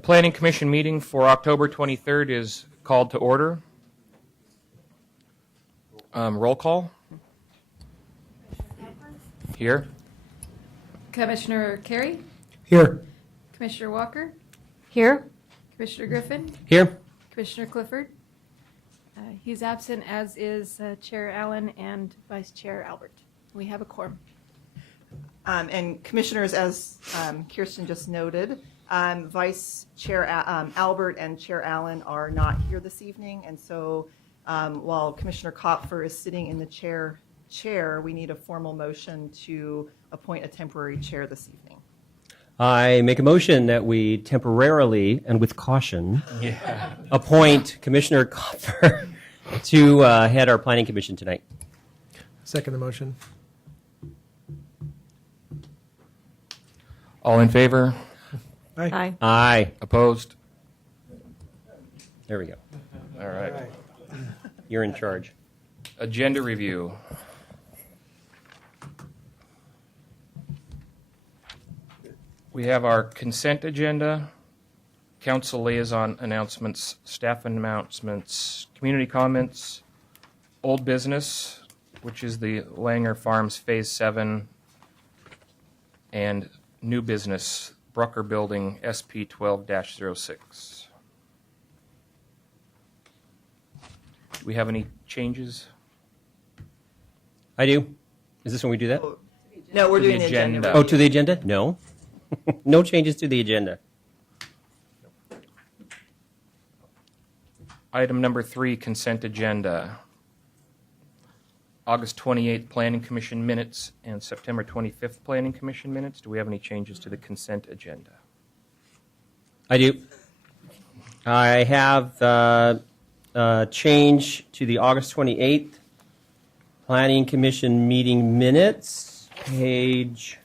The Planning Commission meeting for October 23rd is called to order. Roll call. Here. Commissioner Carey? Here. Commissioner Walker? Here. Commissioner Griffin? Here. Commissioner Clifford? He's absent, as is Chair Allen and Vice Chair Albert. We have a quorum. And commissioners, as Kirsten just noted, Vice Chair Albert and Chair Allen are not here this evening, and so while Commissioner Kopfer is sitting in the chair, we need a formal motion to appoint a temporary chair this evening. I make a motion that we temporarily and with caution appoint Commissioner Kopfer to head our Planning Commission tonight. Second the motion. All in favor? Aye. Aye. Opposed? There we go. All right. You're in charge. Agenda review. We have our consent agenda, council liaison announcements, staff announcements, community comments, old business, which is the Langer Farms Phase 7, and new business, Brucker Building SP 12-06. Do we have any changes? I do. Is this when we do that? No, we're To the doing the agenda. agenda. Oh, to the agenda? No. No changes to the agenda. Item number 3, consent agenda. August 28th Planning Commission minutes and September 25th Planning Commission minutes. Do we have any changes to the consent agenda? I do. I have a change to the August 28th Planning Commission meeting minutes. Page,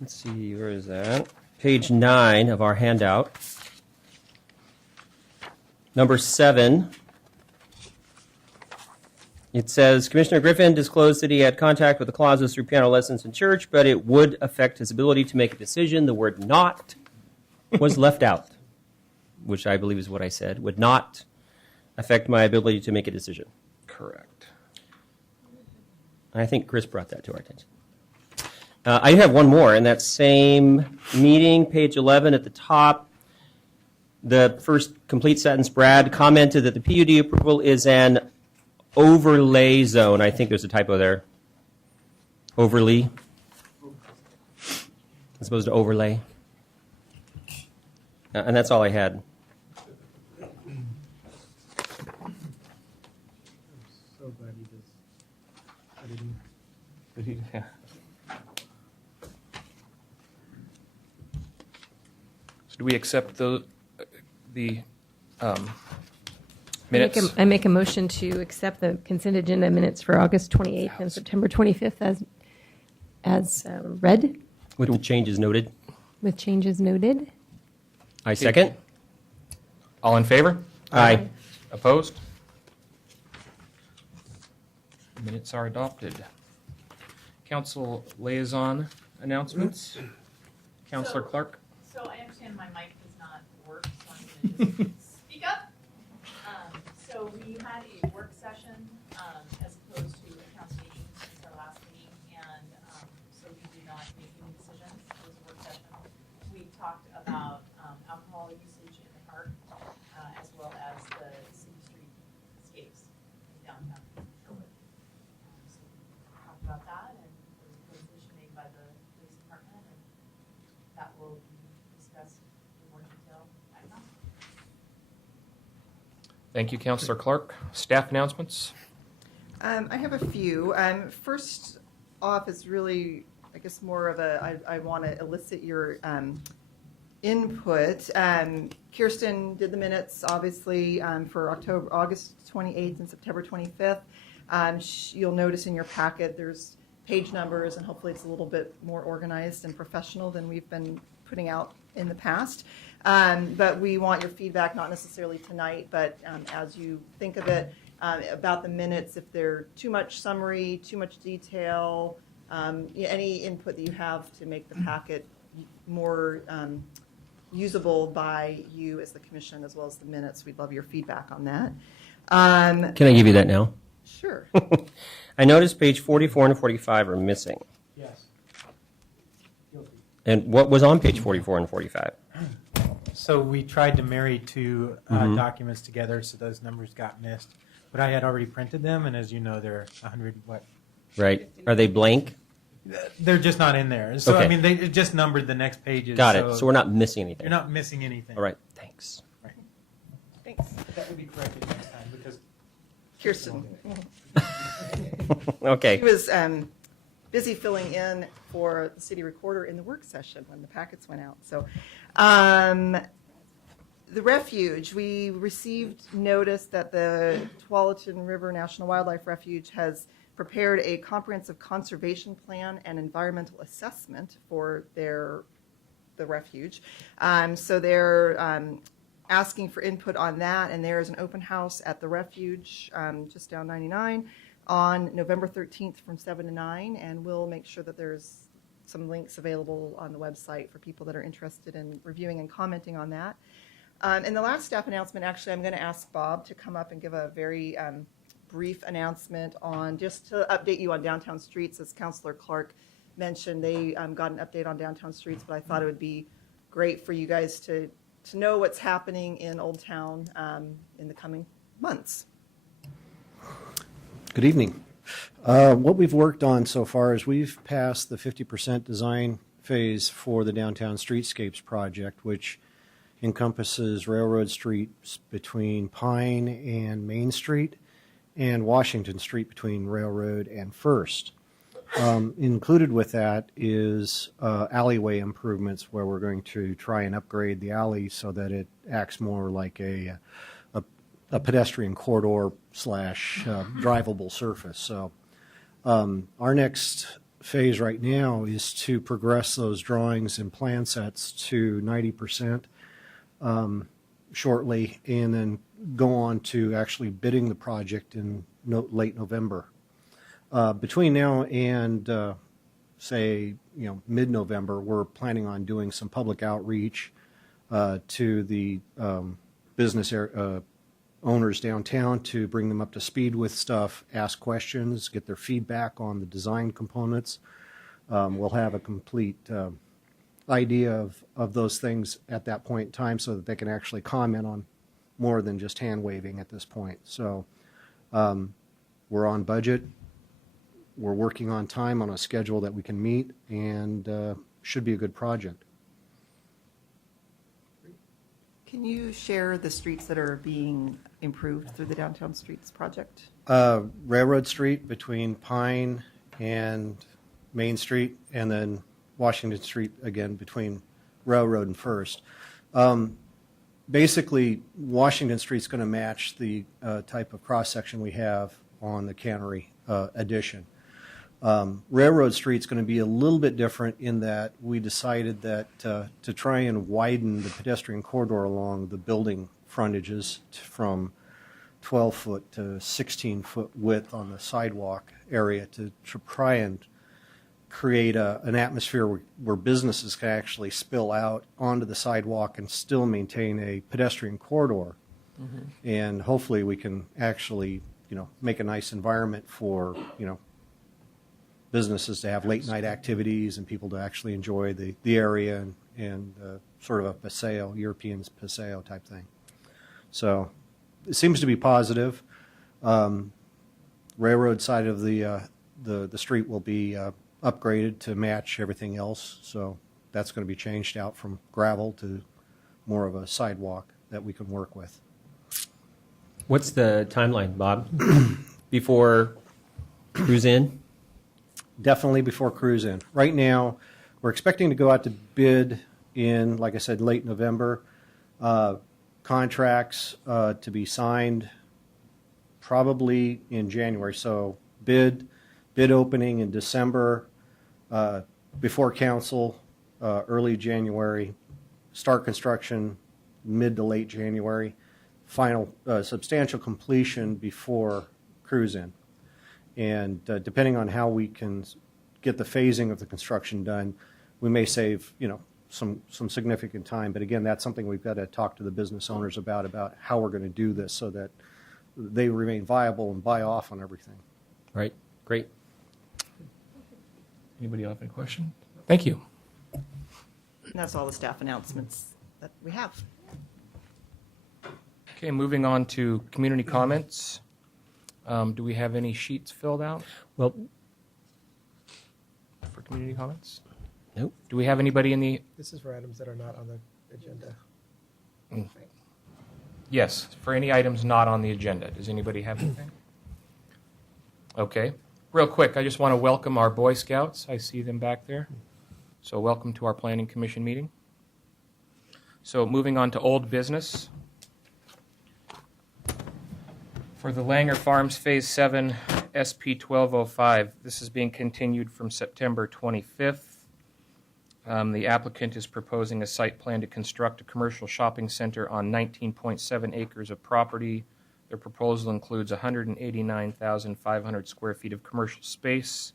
let's see, where is that? Page 9 of our handout. Number 7. It says, Commissioner Griffin disclosed that he had contact with the Clauses through piano lessons in church, but it would affect his ability to make a decision. The word not was left out, which I believe is what I said, would not affect my ability to make a decision. Correct. I think Chris brought that to our attention. I have one more. In that same meeting, page 11 at the top, the first complete sentence, Brad commented that the PUD approval is an overlay zone. I think there's a typo there. Overly. As opposed to overlay. And that's all I had. So glad you just. I didn't. So do we accept the minutes? I make a motion to accept the consent agenda minutes for August 28th and September 25th as read, With the changes noted. with changes noted. I second. All in favor? Aye. Opposed? Minutes are adopted. Council liaison announcements. Councilor Clark. So I understand my mic does not work, so I'm going to just speak up. So we had a work session as opposed to a council meeting since our last meeting, and so we did not make any decisions. It was a work session. We talked about alcohol usage in the park, as well as the city street escapes in downtown Sherwood. So we talked about that, and there was a resolution made by the police department, and that will be discussed in more detail at council. Thank you, Councilor Clark. Staff announcements. I have a few. First off is really, I guess, more of I want to elicit your input. Kirsten did the minutes, obviously, for August 28th and September 25th. You'll notice in your packet there's page numbers, and hopefully it's a little bit more organized and professional than we've been putting out in the past. But we want your feedback, not necessarily tonight, but as you think of it, about the minutes, if they're too much summary, too much detail, any input that you have to make the packet more usable by you as the commission as well as the minutes. We'd love your feedback on that. Can I give you that now? Sure. I noticed page 44 and 45 are missing. Yes. Guilty. And what was on page 44 and 45? So we tried to marry two documents together, so those numbers got missed. But I had already printed them, and as you know, they're 100 what? Right. Are they blank? They're just not in there. So Okay. I mean, they it just numbered the next pages. Got it. So we're not missing anything. You're not missing anything. All right. Thanks. Right. Thanks. But that would be corrected next time because. Kirsten. Okay. He was busy filling in for the city recorder in the work session when the packets went out. So the refuge, we received notice that the Tualatin River National Wildlife Refuge has prepared a comprehensive conservation plan and environmental assessment for the refuge. So they're asking for input on that, and there is an open house at the refuge just down 99 on November 13th from 7 to 9, and we'll make sure that there's some links available on the website for people that are interested in reviewing and commenting on that. And the last staff announcement, actually, I'm going to ask Bob to come up and give a very brief announcement on, just to update you on downtown streets. As Councilor Clark mentioned, they got an update on downtown streets, but I thought it would be great for you guys to know what's happening in Old Town in the coming months. Good evening. What we've worked on so far is we've passed the 50% design phase for the Downtown Streetscapes project, which encompasses Railroad Street between Pine and Main Street and Washington Street between Railroad and First. Included with that is alleyway improvements where we're going to try and upgrade the alley so that it acts more like a pedestrian corridor / drivable surface. So our next phase right now is to progress those drawings and plan sets to 90% shortly, and then go on to actually bidding the project in late November. Between now and say mid-November, we're planning on doing some public outreach to the business owners downtown to bring them up to speed with stuff, ask questions, get their feedback on the design components. We'll have a complete idea of those things at that point in time so that they can actually comment on more than just hand waving at this point. So we're on budget. We're working on time on a schedule that we can meet, and should be a good project. Can you share the streets that are being improved through the Downtown Streets project? Railroad Street between Pine and Main Street, and then Washington Street again between Railroad and First. Basically, Washington Street's going to match the type of cross-section we have on the Cannery addition. Railroad Street's going to be a little bit different in that we decided that to try and widen the pedestrian corridor along the building frontages from 12-foot to 16-foot width on the sidewalk area to try and create an atmosphere where businesses can actually spill out onto the sidewalk and still maintain a pedestrian corridor. Mm-hmm. And hopefully we can actually, make a nice environment for, businesses to have late night activities and people to actually enjoy the area and sort of a paseo, European paseo type thing. So it seems to be positive. Railroad side of the street will be upgraded to match everything else. So that's going to be changed out from gravel to more of a sidewalk that we can work with. What's the timeline, Bob? Before cruise in? Definitely before cruise in. Right now, we're expecting to go out to bid in, like I said, late November. Contracts to be signed probably in January. So bid opening in December, before council, early January, start construction mid to late January, final substantial completion before cruise in. And depending on how we can get the phasing of the construction done, we may save, some significant time. But again, that's something we've got to talk to the business owners about how we're going to do this so that they remain viable and buy off on everything. Right, great. Anybody have any question? Thank you. And that's all the staff announcements that we have. Okay, moving on to community comments. Do we have any sheets filled out Well, for community comments? nope. Do we have anybody in the, This is for items that are not on the agenda. yes, for any items not on the agenda? Does anybody have anything? Okay. Real quick, I just want to welcome our Boy Scouts. I see them back there. So welcome to our Planning Commission meeting. So moving on to old business. For the Langer Farms Phase 7 SP 1205, this is being continued from September 25th. The applicant is proposing a site plan to construct a commercial shopping center on 19.7 acres of property. Their proposal includes 189,500 square feet of commercial space,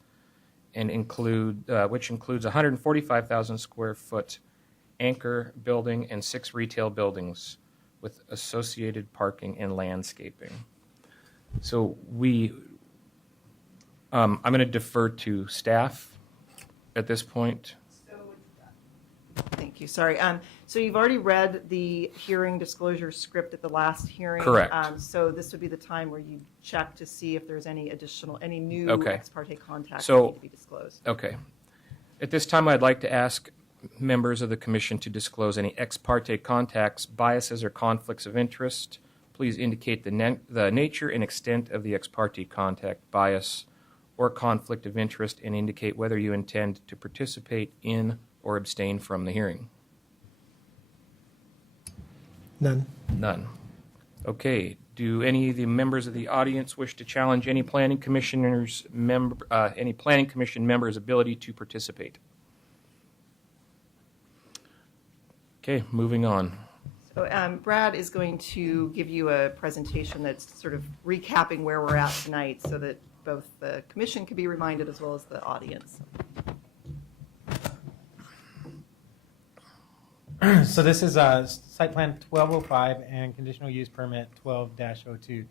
and which includes 145,000 square foot anchor building and 6 retail buildings with associated parking and landscaping. So I'm going to defer to staff at this point. Thank you. Sorry. So you've already read the hearing disclosure script at the last hearing. Correct. So this would be the time where you check to see if there's any new Okay. ex parte contacts So- that need to be disclosed. Okay. At this time, I'd like to ask members of the commission to disclose any ex parte contacts, biases, or conflicts of interest. Please indicate the nature and extent of the ex parte contact, bias, or conflict of interest, and indicate whether you intend to participate in or abstain from the hearing. None. None. Okay. Do any of the members of the audience wish to challenge any planning commission members' ability to participate? Okay, moving on. So Brad is going to give you a presentation that's sort of recapping where we're at tonight so that both the commission can be reminded as well as the audience. So this is site plan 1205 and conditional use permit 12-02.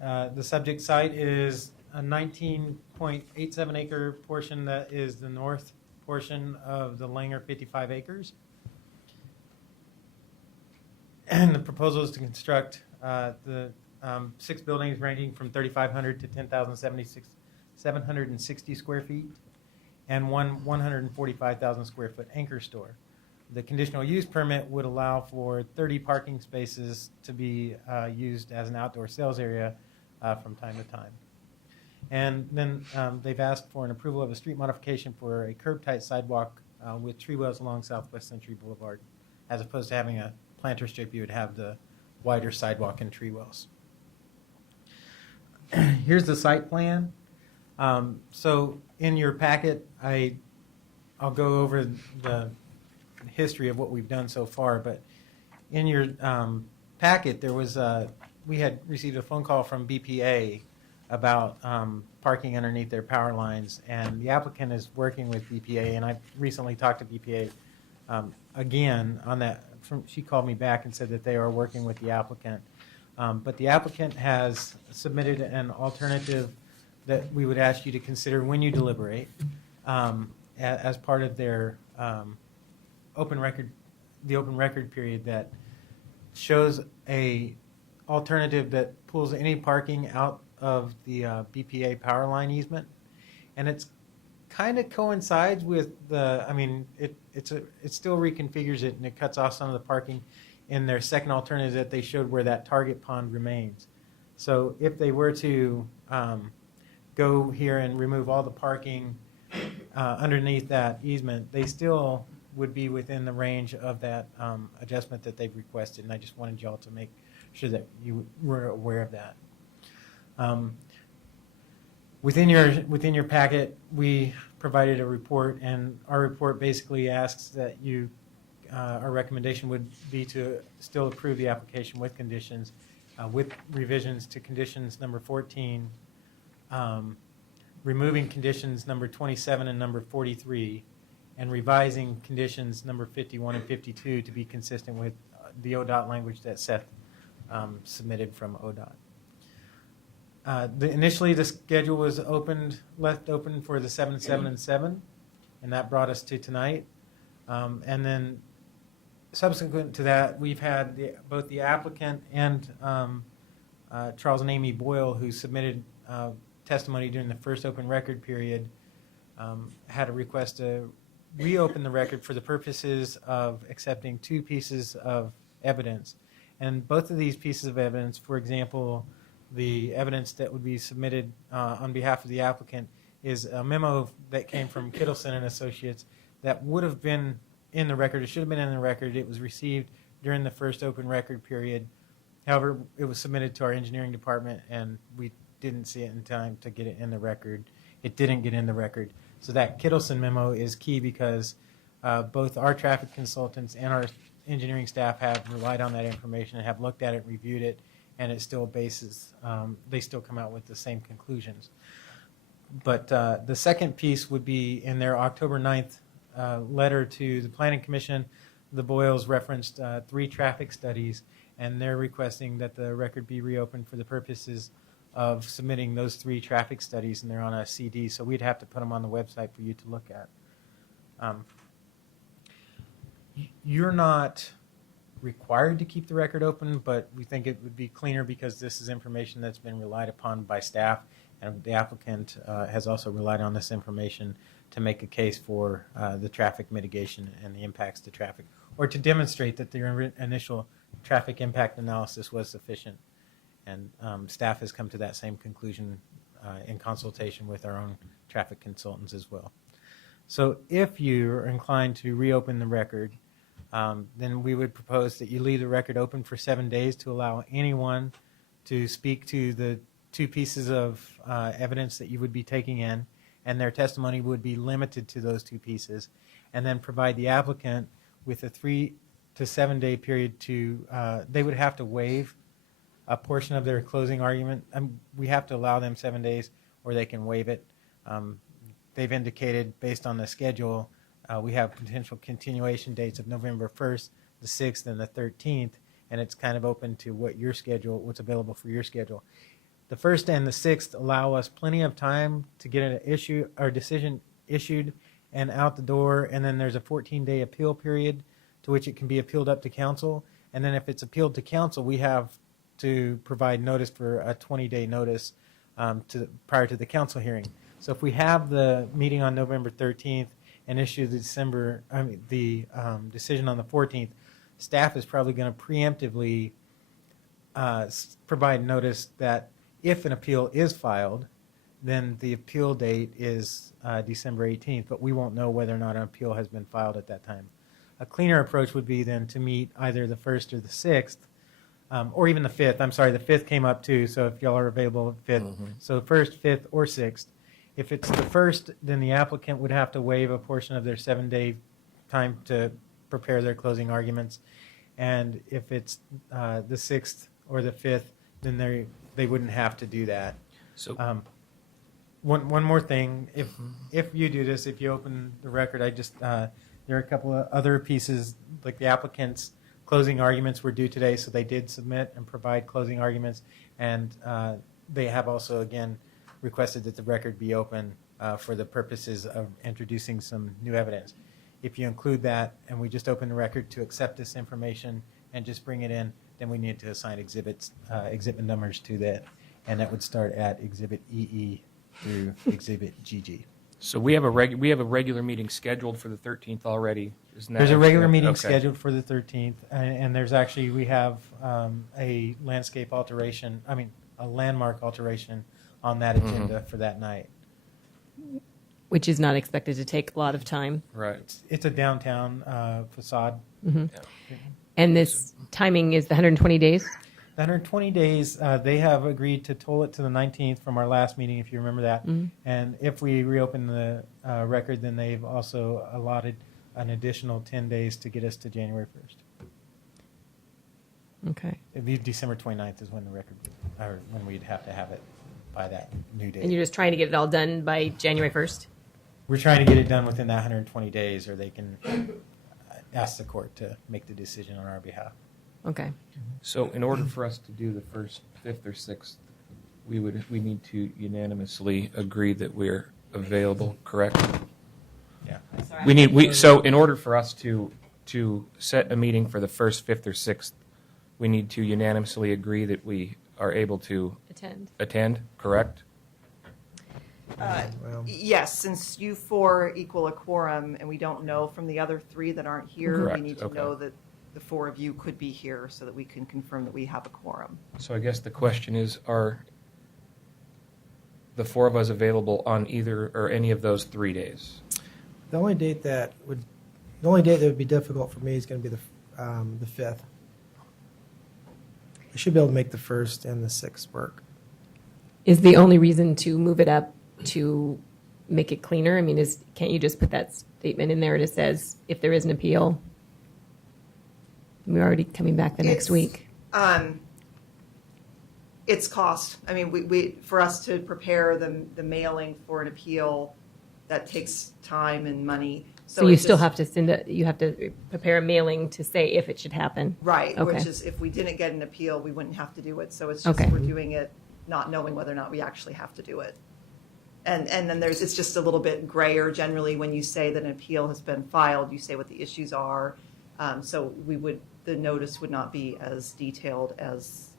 The subject site is a 19.87 acre portion that is the north portion of the Langer 55 acres. And the proposal is to construct the 6 buildings ranging from 3,500 to 10,760 square feet and one 145,000 square foot anchor store. The conditional use permit would allow for 30 parking spaces to be used as an outdoor sales area from time to time. And then they've asked for an approval of a street modification for a curb-tight sidewalk with tree wells along Southwest Century Boulevard. As opposed to having a planter strip, you would have the wider sidewalk and tree wells. Here's the site plan. So in your packet, I'll go over the history of what we've done so far, but in your packet there was we had received a phone call from BPA about parking underneath their power lines, and the applicant is working with BPA, and I've recently talked to BPA again on that. She called me back and said that they are working with the applicant, but the applicant has submitted an alternative that we would ask you to consider when you deliberate as part of their open record period that shows a alternative that pulls any parking out of the BPA power line easement, and it's kind of coincides with the. I mean, it still reconfigures it and it cuts off some of the parking in their second alternative that they showed where that target pond remains. So if they were to go here and remove all the parking underneath that easement, they still would be within the range of that adjustment that they've requested, and I just wanted y'all to make sure that you were aware of that. Within your packet, we provided a report, and our report basically asks that you, our recommendation would be to still approve the application with conditions, with revisions to conditions number 14, removing conditions number 27 and number 43, and revising conditions number 51 and 52 to be consistent with the ODOT language that Seth submitted from ODOT. Initially, the schedule was left open for the 7, 7, and 7, and that brought us to tonight. And then subsequent to that, we've had both the applicant and Charles and Amy Boyle, who submitted testimony during the first open record period, had a request to reopen the record for the purposes of accepting 2 pieces of evidence. And both of these pieces of evidence, for example, the evidence that would be submitted on behalf of the applicant is a memo that came from Kittleson and Associates that would have been in the record. It should have been in the record. It was received during the first open record period. However, it was submitted to our engineering department, and we didn't see it in time to get it in the record. It didn't get in the record. So that Kittleson memo is key because both our traffic consultants and our engineering staff have relied on that information and have looked at it, reviewed it, and it still bases, they still come out with the same conclusions. But the second piece would be in their October 9th letter to the Planning Commission. The Boyles referenced 3 traffic studies, and they're requesting that the record be reopened for the purposes of submitting those 3 traffic studies, and they're on a CD, so we'd have to put them on the website for you to look at. You're not required to keep the record open, but we think it would be cleaner because this is information that's been relied upon by staff, and the applicant has also relied on this information to make a case for the traffic mitigation and the impacts to traffic, or to demonstrate that their initial traffic impact analysis was sufficient. And staff has come to that same conclusion in consultation with our own traffic consultants as well. So if you're inclined to reopen the record, then we would propose that you leave the record open for 7 days to allow anyone to speak to the 2 pieces of evidence that you would be taking in, and their testimony would be limited to those 2 pieces, and then provide the applicant with a 3 to 7 day period to, they would have to waive a portion of their closing argument. We have to allow them 7 days, or they can waive it. They've indicated, based on the schedule, we have potential continuation dates of November 1st, the 6th, and the 13th, and it's kind of open to what your schedule, what's available for your schedule. The 1st and the 6th allow us plenty of time to get an issue or decision issued and out the door, and then there's a 14-day appeal period to which it can be appealed up to council, and then if it's appealed to council, we have to provide notice for a 20-day notice prior to the council hearing. So if we have the meeting on November 13th and issue the decision on the 14th, staff is probably going to preemptively provide notice that if an appeal is filed, then the appeal date is December 18th, but we won't know whether or not an appeal has been filed at that time. A cleaner approach would be then to meet either the 1st or the 6th, or even the 5th. I'm sorry, the 5th came up too, so if y'all are available, 5th. So 1st, 5th, or 6th. If it's the 1st, then the applicant would have to waive a portion of their 7-day time to prepare their closing arguments. And if it's the 6th or the 5th, then they wouldn't have to do that. So one more thing, if you do this, if you open the record, there are a couple of other pieces, like the applicant's closing arguments were due today, so they did submit and provide closing arguments, and they have also, again, requested that the record be open for the purposes of introducing some new evidence. If you include that, and we just open the record to accept this information and just bring it in, then we need to assign exhibit numbers to that, and that would start at Exhibit EE through Exhibit GG. So we have a regular meeting scheduled for the 13th already. Isn't that There's a regular meeting okay. scheduled for the 13th, and there's actually, we have a landmark alteration on that agenda for that night. Which is not expected to take a lot of time. Right. It's a downtown facade. And this timing is the 120 days? The 120 days, they have agreed to toll it to the 19th from our last meeting, if you remember that. And if we reopen the record, then they've also allotted an additional 10 days to get us to January 1st. Okay. It'd be December 29th is when the record, or when we'd have to have it by that new date. And you're just trying to get it all done by January 1st? we're trying to get it done within that 120 days, or they can ask the court to make the decision on our behalf. Okay. So in order for us to do the first, fifth, or sixth, we need to unanimously agree that we're available, correct? Yeah. So in order for us to set a meeting for the first, fifth, or sixth, we need to unanimously agree that we are able to attend, correct? Well, Yes, since you four equal a quorum, and we don't know from the other three that aren't here, Correct, we need to okay. know that the four of you could be here so that we can confirm that we have a quorum. So I guess the question is, are the four of us available on either or any of those 3 days? the only date that would be difficult for me is going to be the 5th. I should be able to make the 1st and the 6th work. Is the only reason to move it up to make it cleaner? I mean, can't you just put that statement in there that says if there is an appeal? We're already coming back the next It's- week. It's cost. I mean, we for us to prepare the mailing for an appeal, that takes time and money. So you it's still just- have to you have to prepare a mailing to say if it should happen. Right, Okay. which is, if we didn't get an appeal, we wouldn't have to do it. So it's just, Okay. we're doing it not knowing whether or not we actually have to do it. And then it's just a little bit grayer. Generally, when you say that an appeal has been filed, you say what the issues are. So the notice would not be as detailed as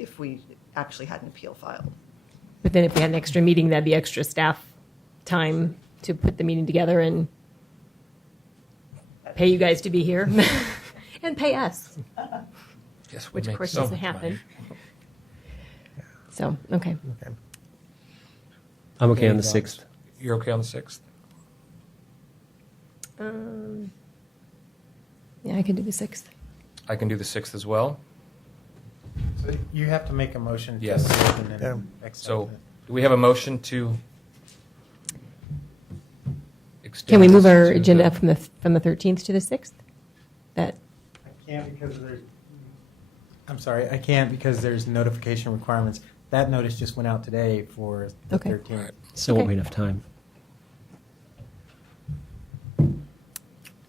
if we actually had an appeal filed. But then if we had an extra meeting, that'd be extra staff time to put the meeting together and pay you guys to be here and pay us, Yes, we which of make course so doesn't much happen. money. So, okay. Okay. I'm okay on the Okay, 6th. You're okay on the 6th? Yeah, I can do the 6th. I can do the 6th as well. So you have to make a motion to Yes. open and Yeah. accept So it. do we have a motion to extend Can we move this our to agenda the- up from the 13th to the 6th? That, I can't because there's notification requirements. That notice just went out today for the Okay. 13th. Still won't Okay. be enough time.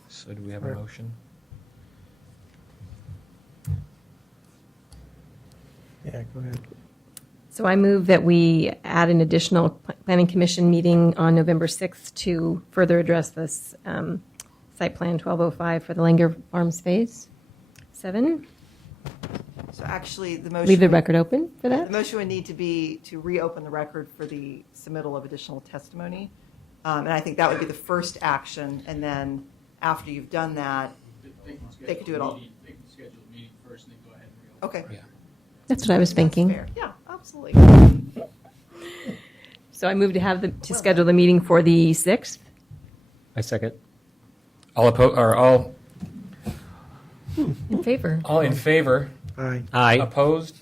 So do we have a motion? Yeah, go ahead. so I move that we add an additional planning commission meeting on November 6th to further address this site plan 1205 for the Langer Farms Phase 7. So actually, the motion. Leave the record open for The that? motion would need to be to reopen the record for the submittal of additional testimony. And I think that would be the first action, and then after you've done that, They could do it all. They can schedule a meeting first and then go ahead and reopen. okay. Yeah. That's what I was thinking. Fair. Yeah, absolutely. So I move to schedule the meeting for the 6th. I second. All In favor? in favor? Aye. Aye. Opposed?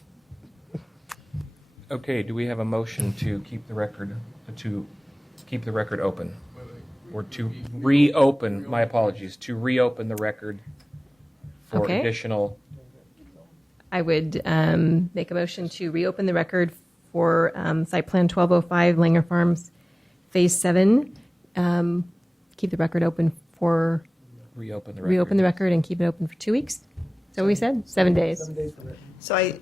Okay, do we have a motion to keep the record open? Or to reopen, my apologies, to reopen the record for Okay. additional, I would make a motion to reopen the record for site plan 1205 Langer Farms Phase 7. Keep the record open for, reopen the record. reopen the record and keep it open for 2 weeks? Is that what we said? 7 days. 7 days for written. So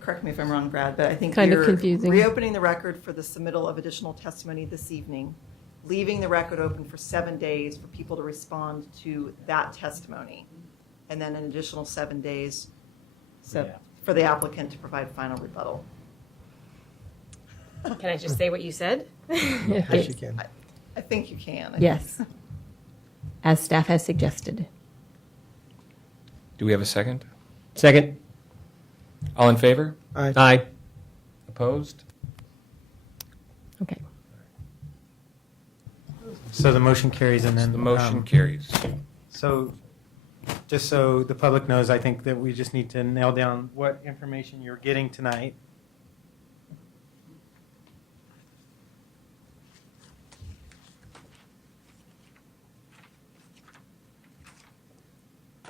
correct me if I'm wrong, Brad, but I think Kind of you're confusing. reopening the record for the submittal of additional testimony this evening, leaving the record open for 7 days for people to respond to that testimony, and then an additional 7 days for the applicant to provide final rebuttal. Can I just say what you said? Yes, you can. I think you can. Yes. As staff has suggested. Do we have a second? Second. All in favor? Aye. Aye. Opposed? Okay. So the motion carries and then. The motion carries. So, just so the public knows, I think that we just need to nail down what information you're getting tonight.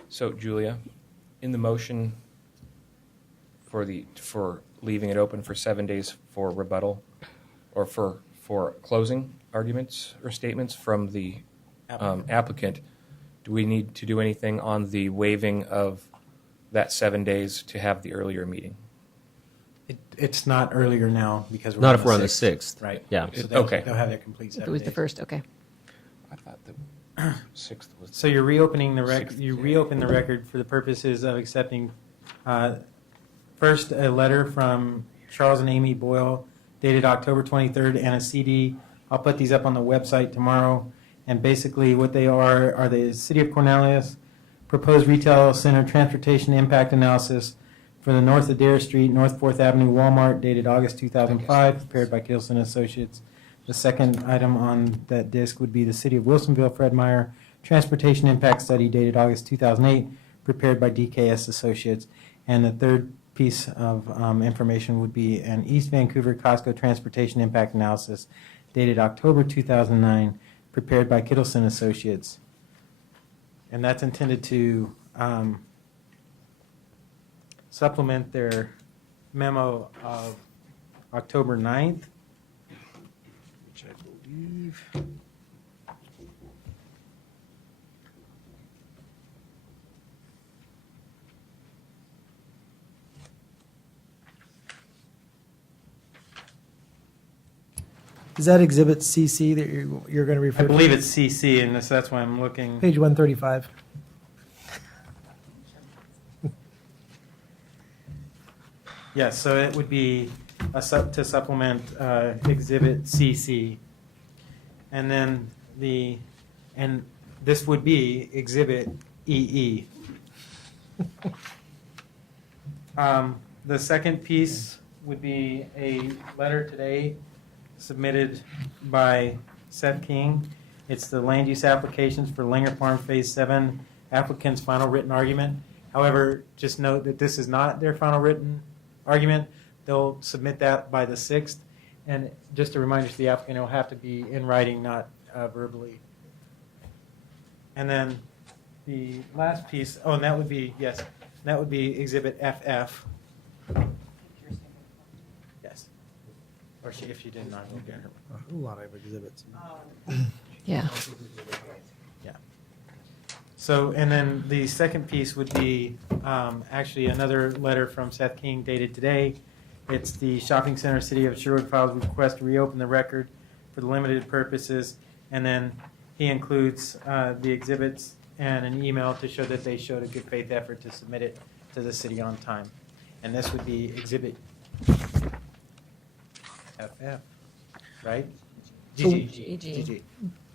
So, Julia, in the motion for leaving it open for 7 days for rebuttal, or for closing, arguments or statements from the applicant, do we need to do anything on the waiving of that 7 days to have the earlier meeting? It's not earlier now because we're Not on if we're on the 6th. Right. Yeah. So Okay. they'll have their complete If 7 it was the days. first, okay. I thought the 6th was. So you're reopening the Sixth. you reopen the record for the purposes of accepting first a letter from Charles and Amy Boyle dated October 23rd and a CD. I'll put these up on the website tomorrow. And basically what they are the City of Cornelius proposed retail center transportation impact analysis for the north Adair Street, North 4th Avenue Walmart dated August 2005, prepared by Kittleson Associates. The second item on that disc would be the City of Wilsonville, Fred Meyer, Transportation Impact Study dated August 2008, prepared by DKS Associates. And the third piece of information would be an East Vancouver Costco Transportation Impact Analysis dated October 2009, prepared by Kittleson Associates. And that's intended to supplement their memo of October 9th, which I believe. Is that Exhibit CC that you're going to refer I to? believe it's CC, and that's why I'm looking. Page 135. Yes, so it would be to supplement Exhibit CC. And then this would be Exhibit EE. The second piece would be a letter today submitted by Seth King. It's the land use applications for Langer Farm Phase 7 applicant's final written argument. However, just note that this is not their final written argument. They'll submit that by the 6th. And just a reminder to the applicant, it will have to be in writing, not verbally. And then the last piece, and that would be, yes, that would be Exhibit FF. Yes. Or if you didn't, I will get her. A lot of exhibits. Yeah. Yeah. So, and then the second piece would be actually another letter from Seth King dated today. It's the Shopping Center City of Sherwood files request to reopen the record for the limited purposes. And then he includes the exhibits and an email to show that they showed a good faith effort to submit it to the city on time. And this would be Exhibit FF, right? So- GG.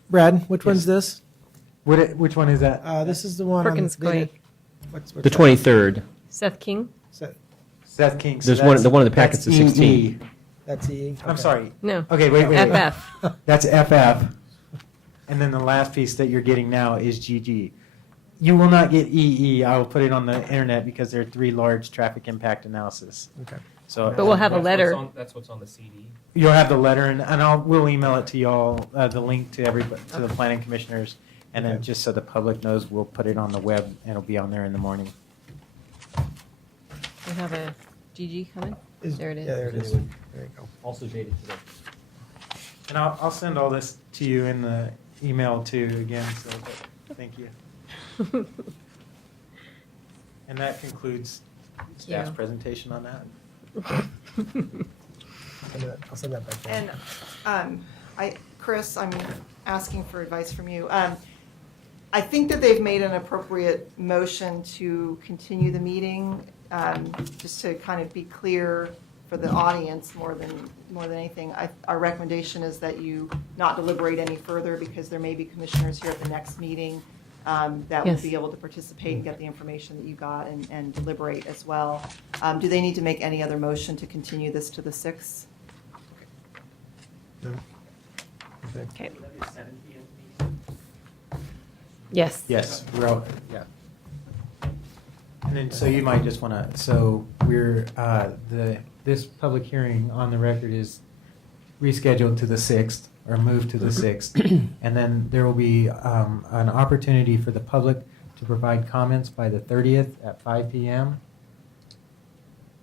Brad, which one's this? Which one is that? This is the one. Perkins Clay. What's The 23rd. Seth King? Seth King. So There's one. that's- The one in the packet's the that's 16th. EE. That's EE. I'm sorry. No. Okay, wait. FF. That's FF. And then the last piece that you're getting now is GG. You will not get EE. I will put it on the internet because there are 3 large traffic impact analysis. Okay. So But we'll have a letter. That's what's on the CD. you'll have the letter, and we'll email it to y'all, the link to everybody, to the planning commissioners, and then just so the public knows, we'll put it on the web, and it'll be on there in the morning. We have a GG coming? There it is. Yeah, there it is. There you go. Also dated today. And I'll send all this to you in the email too, again, so thank you. And that concludes staff's you. presentation on that. I'll send that back. down. And Chris, I'm asking for advice from you. I think that they've made an appropriate motion to continue the meeting, just to kind of be clear for the audience more than anything. Our recommendation is that you not deliberate any further because there may be commissioners here at the next meeting that will Yes. be able to participate and get the information that you got and deliberate as well. Do they need to make any other motion to continue this to the 6th? No? Okay. Yes. Yes, we're all, yeah. And then, so you might just want to, so we're, this public hearing on the record is rescheduled to the 6th, or moved to the 6th. And then there will be an opportunity for the public to provide comments by the 30th at 5 p.m.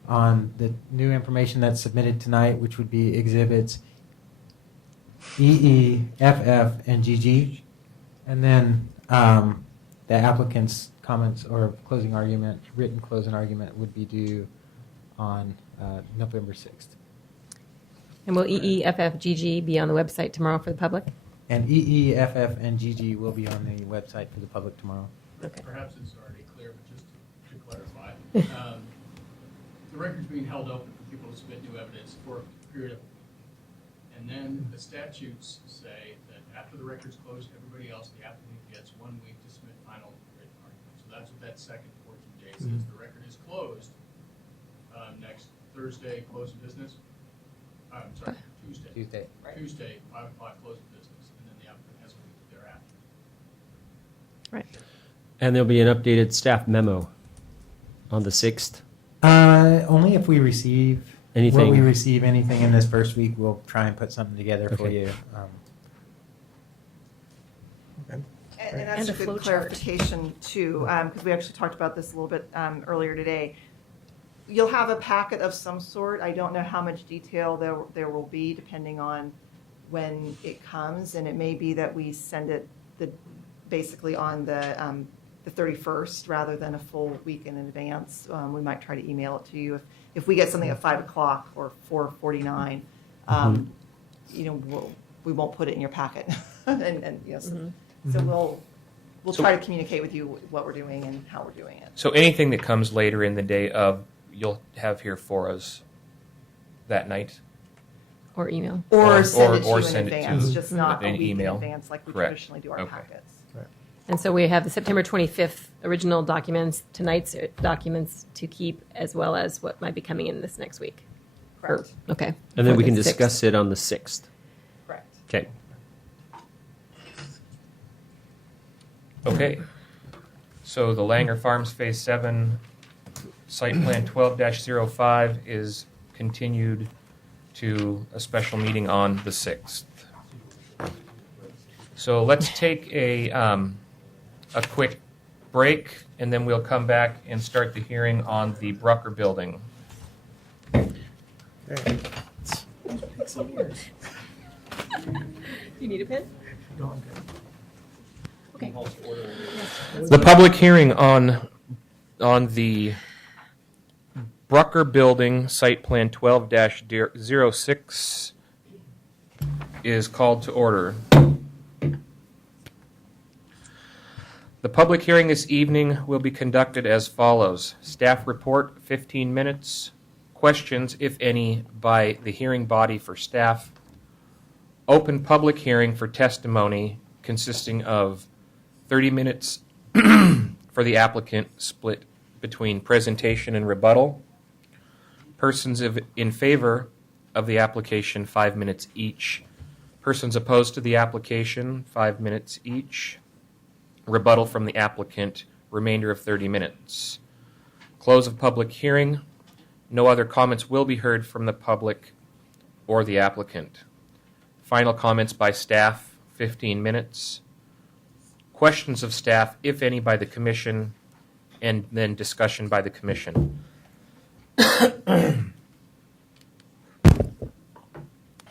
on the new information that's submitted tonight, which would be exhibits EE, FF, and GG. And then the applicant's comments or closing argument, written closing argument, would be due on November 6th. And will EEFFGG be on the website tomorrow for the public? And EE, FF, and GG will be on the website for the public tomorrow. Okay. Perhaps it's already clear, but just to clarify, the record's being held open for people to submit new evidence for a period of, and then the statutes say that after the record's closed, everybody else, the applicant gets 1 week to submit final written argument. So that's what that second 14 days is. The record is closed next Thursday, close of business. I'm sorry, Tuesday. Tuesday, 5 o'clock, close of business, and then the applicant has a week thereafter. Right. And there'll be an updated staff memo on the 6th. Only if we receive Anything. Will we receive anything in this first week, we'll try and put something together for Okay. you. And that's And a a flow good chart. clarification too, because we actually talked about this a little bit earlier today. You'll have a packet of some sort. I don't know how much detail there will be depending on when it comes, and it may be that we send it basically on the 31st rather than a full week in advance. We might try to email it to you if we get something at 5 o'clock or 4:49. We won't put it in your packet, and yes. So we'll try to communicate with you what we're doing and how we're doing it. So anything that comes later in the day of, you'll have here for us that night? Or email. Or send it to or you in send it to advance, just not a an week email. in advance like we Correct. traditionally do our Okay. packets. And so we have the September 25th original documents, tonight's documents to keep, as well as what might be coming in this next week. Correct. Okay. And then For we can the 6th. discuss it on the 6th. Correct. Okay. Okay. So the Langer Farms Phase 7 Site Plan 12-05 is continued to a special meeting on the 6th. So let's take a quick break, and then we'll come back and start the hearing on the Brucker Building. You need a pen? Okay. The public hearing on the Brucker Building Site Plan 12-06 is called to order. The public hearing this evening will be conducted as follows. Staff report, 15 minutes. Questions, if any, by the hearing body for staff. Open public hearing for testimony consisting of 30 minutes for the applicant, split between presentation and rebuttal. Persons in favor of the application, 5 minutes each. Persons opposed to the application, 5 minutes each. Rebuttal from the applicant, remainder of 30 minutes. Close of public hearing. No other comments will be heard from the public or the applicant. Final comments by staff, 15 minutes. Questions of staff, if any, by the commission, and then discussion by the commission.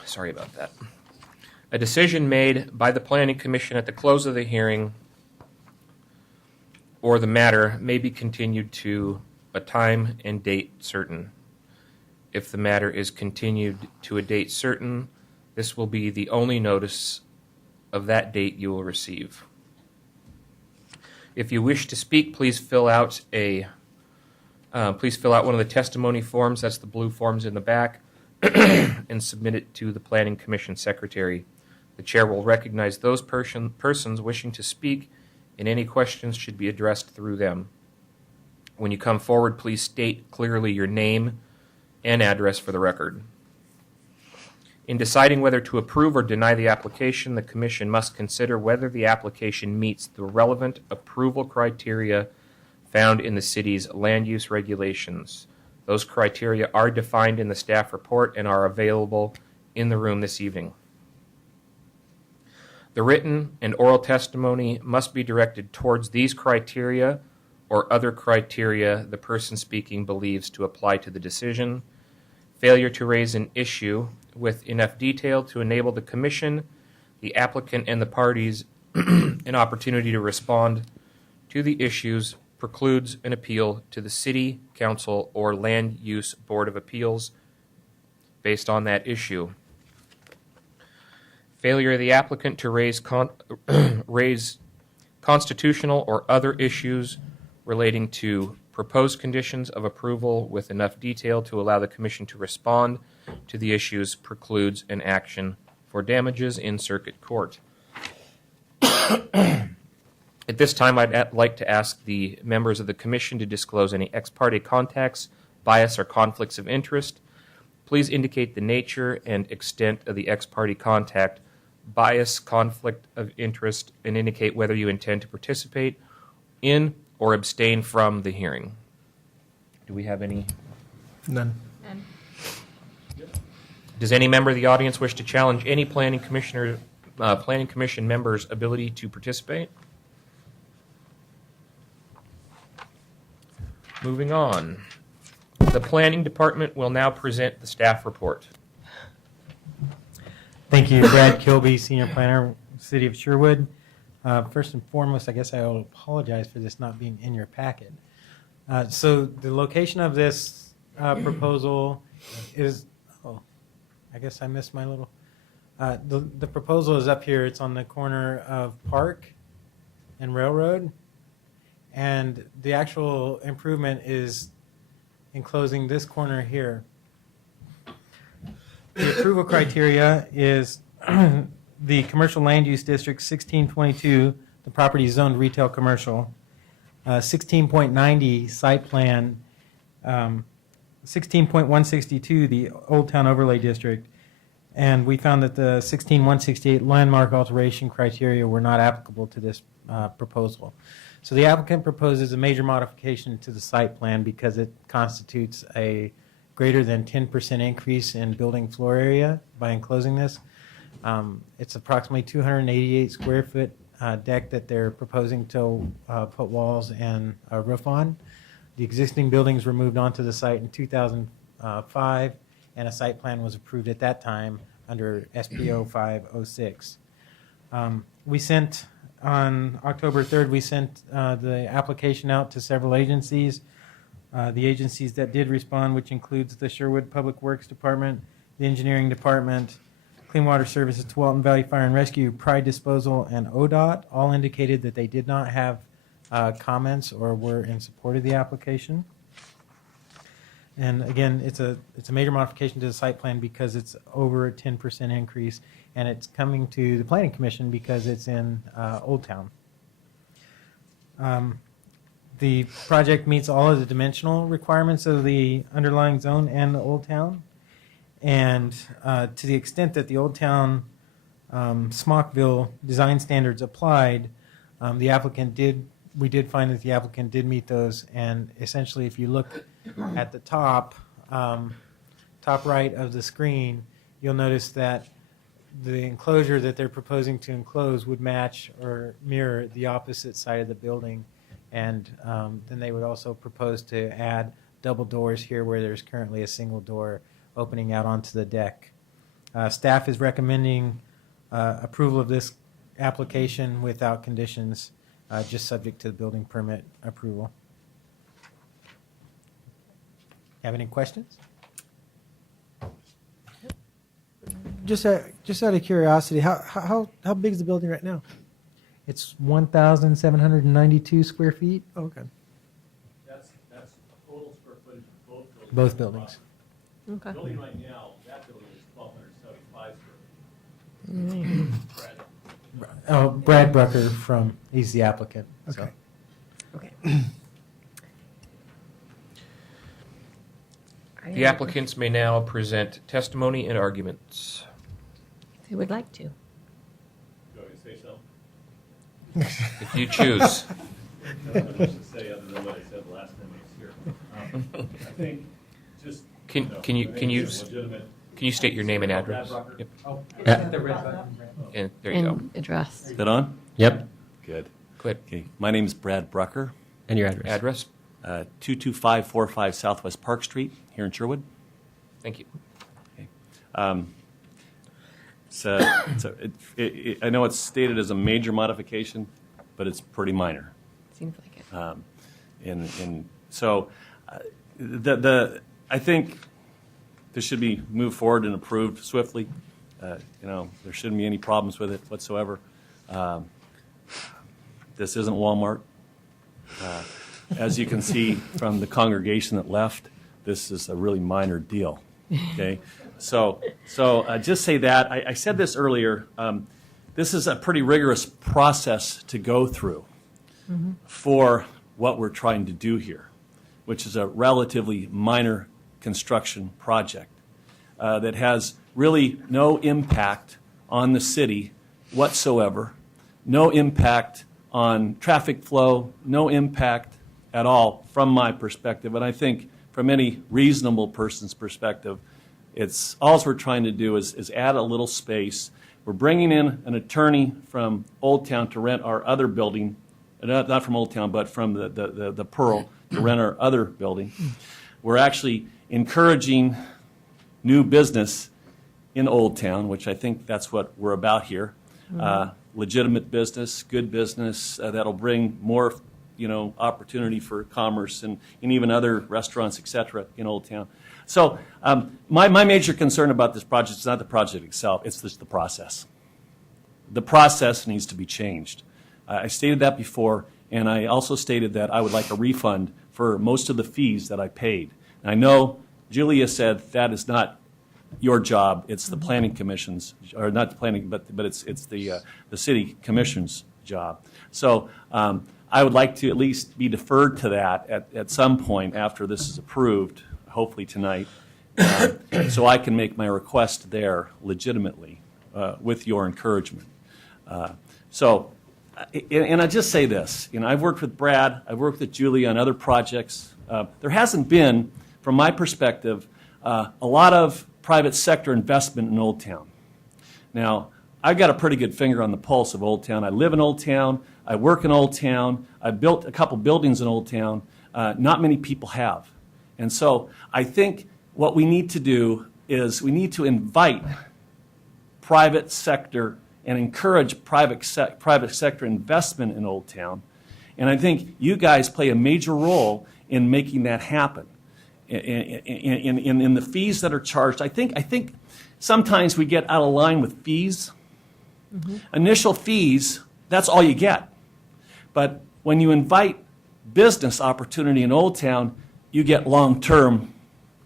Sorry about that. A decision made by the Planning Commission at the close of the hearing or the matter may be continued to a time and date certain. If the matter is continued to a date certain, this will be the only notice of that date you will receive. If you wish to speak, please fill out one of the testimony forms. That's the blue forms in the back, and submit it to the Planning Commission Secretary. The chair will recognize those persons wishing to speak, and any questions should be addressed through them. When you come forward, please state clearly your name and address for the record. In deciding whether to approve or deny the application, the Commission must consider whether the application meets the relevant approval criteria found in the city's land use regulations. Those criteria are defined in the staff report and are available in the room this evening. The written and oral testimony must be directed towards these criteria or other criteria the person speaking believes to apply to the decision. failure to raise an issue with enough detail to enable the commission, the applicant, and the parties an opportunity to respond to the issues precludes an appeal to the City Council or Land Use Board of Appeals based on that issue. Failure of the applicant to raise constitutional or other issues relating to proposed conditions of approval with enough detail to allow the commission to respond to the issues precludes an action for damages in circuit court. At this time, I'd like to ask the members of the commission to disclose any ex parte contacts, bias, or conflicts of interest. Please indicate the nature and extent of the ex parte contact, bias, conflict of interest, and indicate whether you intend to participate in or abstain from the hearing. Do we have any? None. Does any member of the audience wish to challenge any planning commission member's ability to participate? Moving on. The planning department will now present the staff report. Thank you, Brad Kilby, Senior Planner, City of Sherwood. First and foremost, I guess I will apologize for this not being in your packet. So the location of this proposal is, I guess I missed my little, the proposal is up here. It's on the corner of Park and Railroad. And the actual improvement is enclosing this corner here. The approval criteria is the commercial land use district 1622, the property is zoned retail commercial, 16.90 site plan, 16.162 the Old Town Overlay District, and we found that the 16.168 landmark alteration criteria were not applicable to this proposal. So the applicant proposes a major modification to the site plan because it constitutes a greater than 10% increase in building floor area by enclosing this. It's approximately 288 square foot deck that they're proposing to put walls and a roof on. The existing buildings were moved onto the site in 2005, and a site plan was approved at that time under SPO 506. We sent, on October 3rd, we sent the application out to several agencies. The agencies that did respond, which includes the Sherwood Public Works Department, the Engineering Department, Clean Water Services, Tualatin Valley Fire and Rescue, Pride Disposal, and ODOT, all indicated that they did not have comments or were in support of the application. And again, it's a major modification to the site plan because it's over a 10% increase, and it's coming to the Planning Commission because it's in Old Town. The project meets all of the dimensional requirements of the underlying zone and the Old Town. And to the extent that the Old Town Smockville design standards applied, we did find that the applicant did meet those. And essentially, if you look at the top right of the screen, you'll notice that the enclosure that they're proposing to enclose would match or mirror the opposite side of the building. And then they would also propose to add double doors here where there's currently a single door opening out onto the deck. Staff is recommending approval of this application without conditions, just subject to the building permit approval. Have any questions? Just out of curiosity, how big is the building right now? It's 1,792 square feet. Okay. That's total square footage of Both buildings. Okay. The building right now, that building is 1,275 square feet. Oh, Brad Brucker he's the applicant. Okay. Okay. The applicants may now present testimony and arguments. If they would like to. Do you want me to say so? If you choose. Nothing much to say other than what I said the last time I was here. I think just Can you state your name and address? Brad Brucker. Yep. Oh, Yeah. the red button. And there you go. And address. Is that on? Yep. Good. Click. Okay. My name is Brad Brucker, And your address. Address. 22545 Southwest Park Street here in Sherwood. Thank you. I know it's stated as a major modification, but it's pretty minor. Seems like it. I think this should be moved forward and approved swiftly. There shouldn't be any problems with it whatsoever. This isn't Walmart. As you can see from the congregation that left, this is a really minor deal. Okay, so just say that. I said this earlier. This is a pretty rigorous process to go through for what we're trying to do here, which is a relatively minor construction project that has really no impact on the city whatsoever, no impact on traffic flow, no impact at all from my perspective. And I think from any reasonable person's perspective, it's all we're trying to do is add a little space. We're bringing in an attorney from Old Town to rent our other building, not from Old Town, but from the Pearl to rent our other building. We're actually encouraging new business in Old Town, which I think that's what we're about here. Legitimate business, good business that'll bring more, opportunity for commerce and even other restaurants, et cetera, in Old Town. So my major concern about this project is not the project itself, it's just the process. The process needs to be changed. I stated that before, and I also stated that I would like a refund for most of the fees that I paid. And I know Julia said that is not your job, it's the planning commission's, or not the planning, but it's the city commission's job. So I would like to at least be deferred to that at some point after this is approved, hopefully tonight, so I can make my request there legitimately with your encouragement. And I just say this, I've worked with Brad, I've worked with Julia on other projects. There hasn't been, from my perspective, a lot of private sector investment in Old Town. Now, I've got a pretty good finger on the pulse of Old Town. I live in Old Town, I work in Old Town, I built a couple buildings in Old Town. Not many people have. And so I think what we need to do is we need to invite private sector and encourage private sector investment in Old Town. And I think you guys play a major role in making that happen. In the fees that are charged, I think sometimes we get out of line with fees. Initial fees, that's all you get. But when you invite business opportunity in Old Town, you get long-term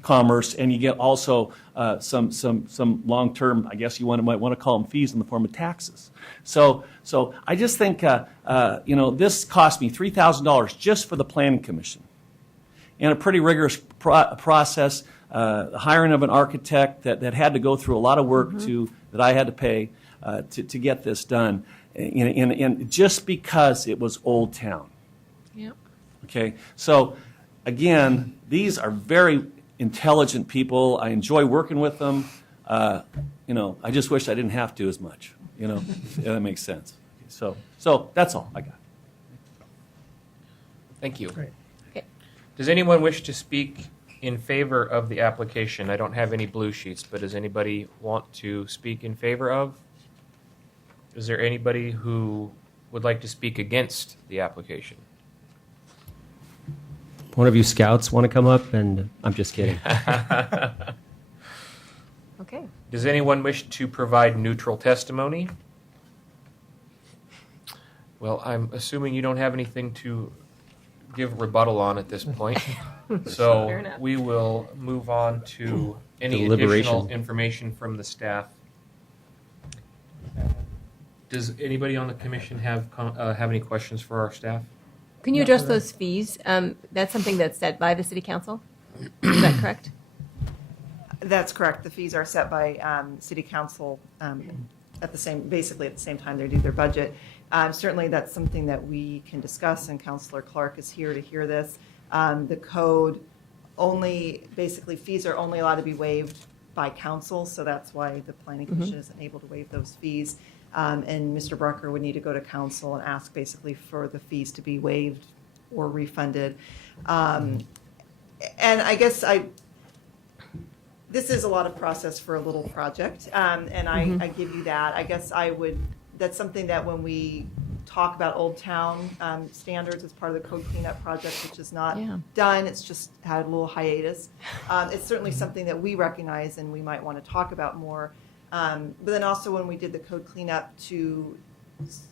commerce, and you get also some long-term, I guess might want to call them fees in the form of taxes. So I just think this cost me $3,000 just for the Planning Commission, and a pretty rigorous process, the hiring of an architect that had to go through a lot of work that I had to pay to get this done, and just because it was Old Town. Yep. Okay, so again, these are very intelligent people. I enjoy working with them. I just wish I didn't have to as much. If that makes sense. So that's all I got. Thank you. Great. Okay. Does anyone wish to speak in favor of the application? I don't have any blue sheets, but does anybody want to speak in favor of? Is there anybody who would like to speak against the application? One of you scouts want to come up, and I'm just kidding. Okay. Does anyone wish to provide neutral testimony? Well, I'm assuming you don't have anything to give rebuttal on at this point. Fair So enough. we will move on to any Deliberation. additional information from the staff. Does anybody on the commission have any questions for our staff? Can you address those fees? That's something that's set by the city council? Is that correct? That's correct. The fees are set by city council basically at the same time they do their budget. Certainly that's something that we can discuss, and Councilor Clark is here to hear this. The code basically fees are only allowed to be waived by council, so that's why the planning commission isn't able to waive those fees. And Mr. Brucker would need to go to council and ask basically for the fees to be waived or refunded. And I guess this is a lot of process for a little project, and I give you that. I guess that's something that when we talk about Old Town standards as part of the code cleanup project, which is not done, it's just had a little hiatus. It's certainly something that we recognize and we might want to talk about more. But then also when we did the code cleanup to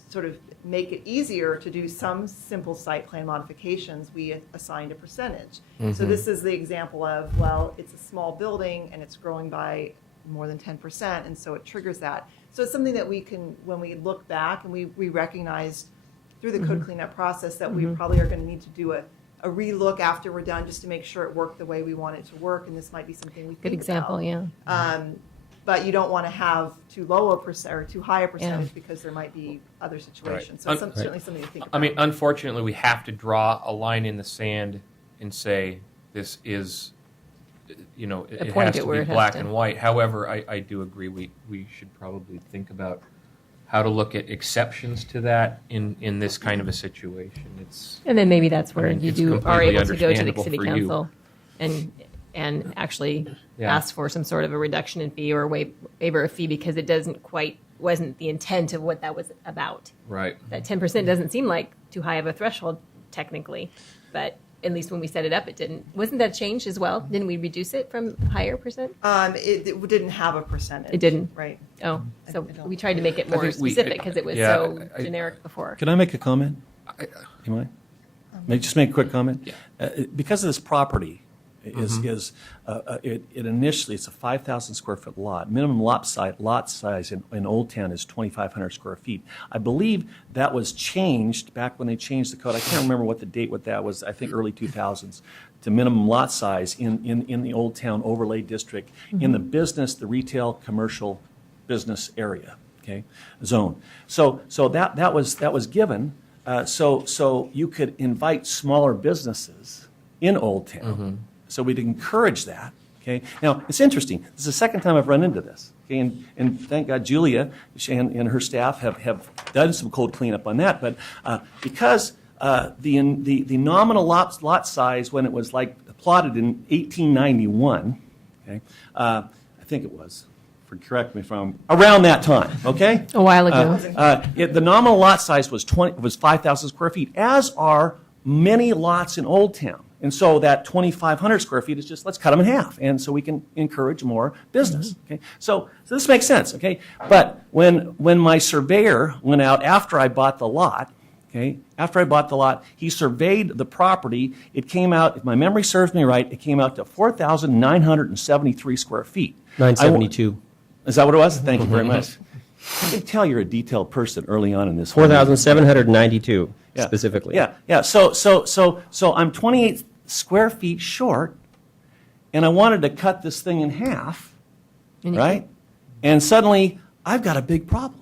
sort of make it easier to do some simple site plan modifications, we assigned a percentage. So this is the example of, well, it's a small building and it's growing by more than 10%, and so it triggers that. So it's something that we can, when we look back, and we recognized through the code cleanup process that we probably are going to need to do a relook after we're done, just to make sure it worked the way we want it to work, and this might be something we think Good example, about. But you don't want to have too low a percent or too high a percentage because there might be other situations. So it's certainly something to think about. I mean, unfortunately, we have to draw a line in the sand and say this is, you know, it has to be black and white. However, I do agree we should probably think about how to look at exceptions to that in this kind of a situation. And then maybe that's where it's are completely able to go to the understandable city for you. council and actually ask for some sort of a reduction in fee or a waiver of fee, because it wasn't the intent of what that was about. Right. That 10% doesn't seem like too high of a threshold technically, but at least when we set it up, it didn't. Wasn't that changed as well? Didn't we reduce it from higher percent? It didn't have a percentage. It didn't? Right. Oh, so we tried to make it more think specific because it was so generic before. Can I make a comment? Do you mind? Just make a quick comment. Yeah. Because of this property, it initially it's a 5,000 square foot lot. Minimum lot size in Old Town is 2,500 square feet. I believe that was changed back when they changed the code. I can't remember what that was. I think early 2000s to minimum lot size in the Old Town overlay district in the business, the retail, commercial business area, zone. So that was given. So you could invite smaller businesses in Old Town. So we'd encourage that. Now, it's interesting. This is the second time I've run into this. And thank God Julia and her staff have done some code cleanup on that. But because the nominal lot size when it was plotted in 1891, I think it was, correct me if I'm around that time, A while ago. The nominal lot size was 5,000 square feet, as are many lots in Old Town. And so that 2,500 square feet is just, let's cut them in half. And so we can encourage more business. So this makes sense. But when my surveyor went out after I bought the lot, he surveyed the property. It came out, if my memory serves me right, it came out to 4,973 square feet. 972. Is that what it was? Thank you very much. I can tell you're a detailed person early on in this. 4,792 specifically. Yeah. So I'm 28 square feet short, and I wanted to cut this thing in half, right? And suddenly I've got a big problem.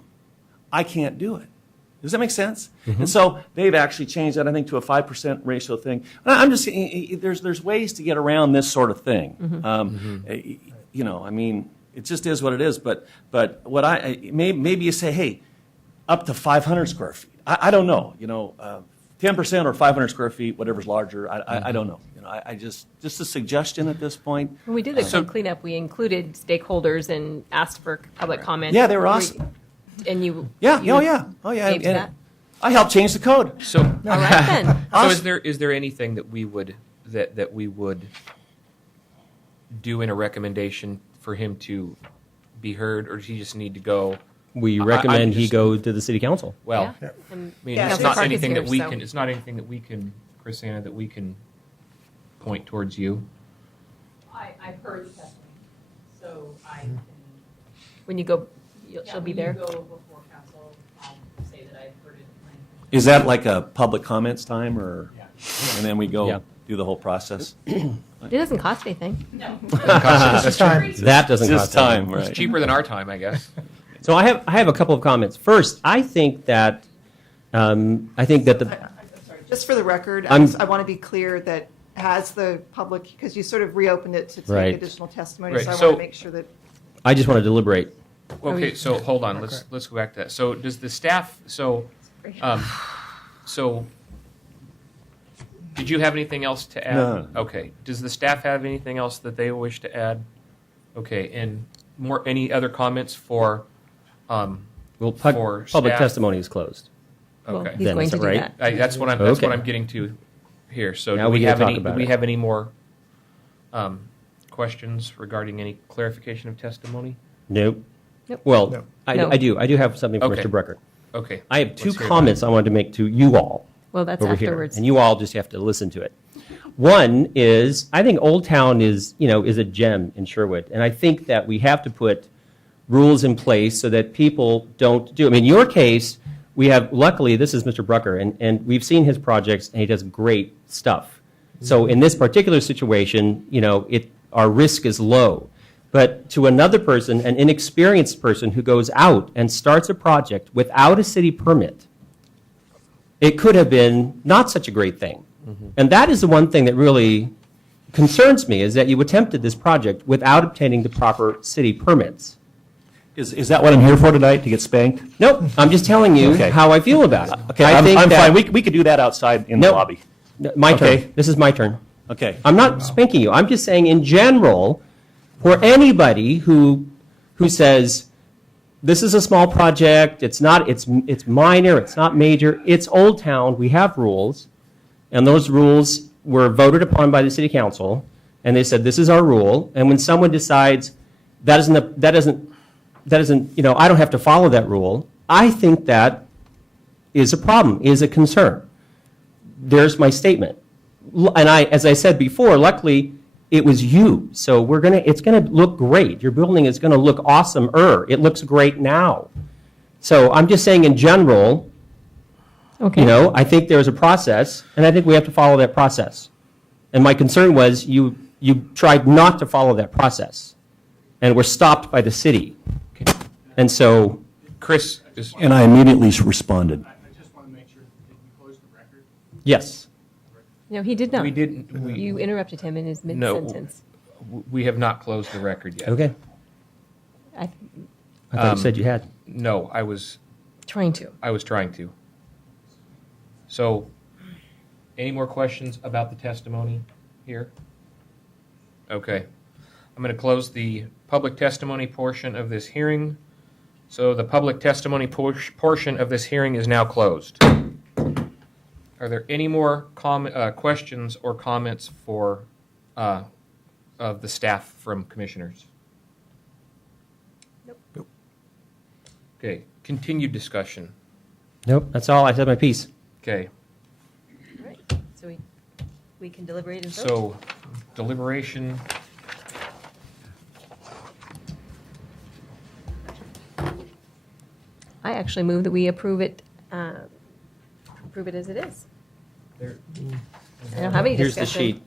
I can't do it. Does that make sense? And so they've actually changed that, I think, to a 5% ratio thing. I'm just saying, there's ways to get around this sort of thing. I mean, it just is what it is. But what maybe you say, hey, up to 500 square feet. I don't know. 10% or 500 square feet, whatever's larger. I don't know. I just a suggestion at this point. When we did the code cleanup, we included stakeholders and asked for public comment. Yeah, they were awesome. And you. Yeah. Gave that? I helped change the code. So, All right then. so is there anything that we would do in a recommendation for him to be heard, or does he just need to go? We recommend he go to the city council. Well, Yeah. I mean, Yeah, it's the not park is anything here, that we so- can. It's not anything that we can, Chrisanna, that we can point towards you. I've heard the testimony, so I can. When you go, she'll be there. When you go before council, I'll say that I've heard it. Is that like a public comments time, or and then we go Yeah. do the whole process? It doesn't cost anything. No. That's Time. That doesn't Just cost time, anything. It's right? cheaper than our time, I guess. So I have a couple of comments. First, I think that the I'm sorry, just for the record, I want to be clear that has the public, because you sort of reopened it to take Right. additional testimony, Right, so I so- want to make sure that. I just want to deliberate. Okay, so hold on. Let's go back to that. So does the staff? So did you have anything else to add? No. Okay. Does the staff have anything else that they wish to add Okay, and any other comments for, Well, for public staff? testimony is closed. Well, Okay. he's Then, going is to that do right? that. That's what Okay. I'm getting to here. So Now do we we gotta have talk any, do about we it. have any more questions regarding any clarification of testimony? Nope. Nope. Well, No. No. I do have something for Okay. Mr. Brucker. Okay. I have two Let's hear comments I wanted to make to you all. Well, that's over here, afterwards. and you all just have to listen to it. One is, I think Old Town is a gem in Sherwood, and I think that we have to put rules in place so that people don't do. I mean, in your case, we have, luckily, this is Mr. Brucker, and we've seen his projects, and he does great stuff. So in this particular situation, our risk is low. But to another person, an inexperienced person who goes out and starts a project without a city permit, it could have been not such a great thing. And that is the one thing that really concerns me, is that you attempted this project without obtaining the proper city permits. Is that what I'm here for tonight, to get spanked? Nope, I'm just telling you Okay. how I feel about it. Okay, I think I'm that- fine. We could do that outside in the Nope. lobby. My turn. Okay. This is my turn. Okay. I'm not spanking you. I'm just saying in general, for anybody who says, this is a small project, it's minor, it's not major, it's Old Town, we have rules, and those rules were voted upon by the city council, and they said, this is our rule, and when someone decides, that doesn't, I don't have to follow that rule, I think that is a problem, is a concern. There's my statement. And as I said before, luckily, it was you. So it's gonna look great. Your building is gonna look awesome-er. It looks great now. So I'm just saying in general, Okay. I think there's a process, and I think we have to follow that process. And my concern was you tried not to follow that process, and were stopped by the city. And so, Chris is, And I immediately responded. I just want to make sure that you close the record. yes. No, he did not. we didn't, You interrupted him in his No. mid-sentence. we have not closed the record yet. Okay. I'm I thought you said you had. No, I was trying to. trying to. So, any more questions about the testimony here? Okay. I'm going to close the public testimony portion of this hearing. So the public testimony portion of this hearing is now closed. Are there any more questions or comments for of the staff from commissioners? Nope. Okay. Continued discussion. Nope, that's all. I said my piece. Okay. All right. So we can deliberate and vote. So deliberation. I actually move that we approve it as it is. I don't have any Here's the discussion. sheet.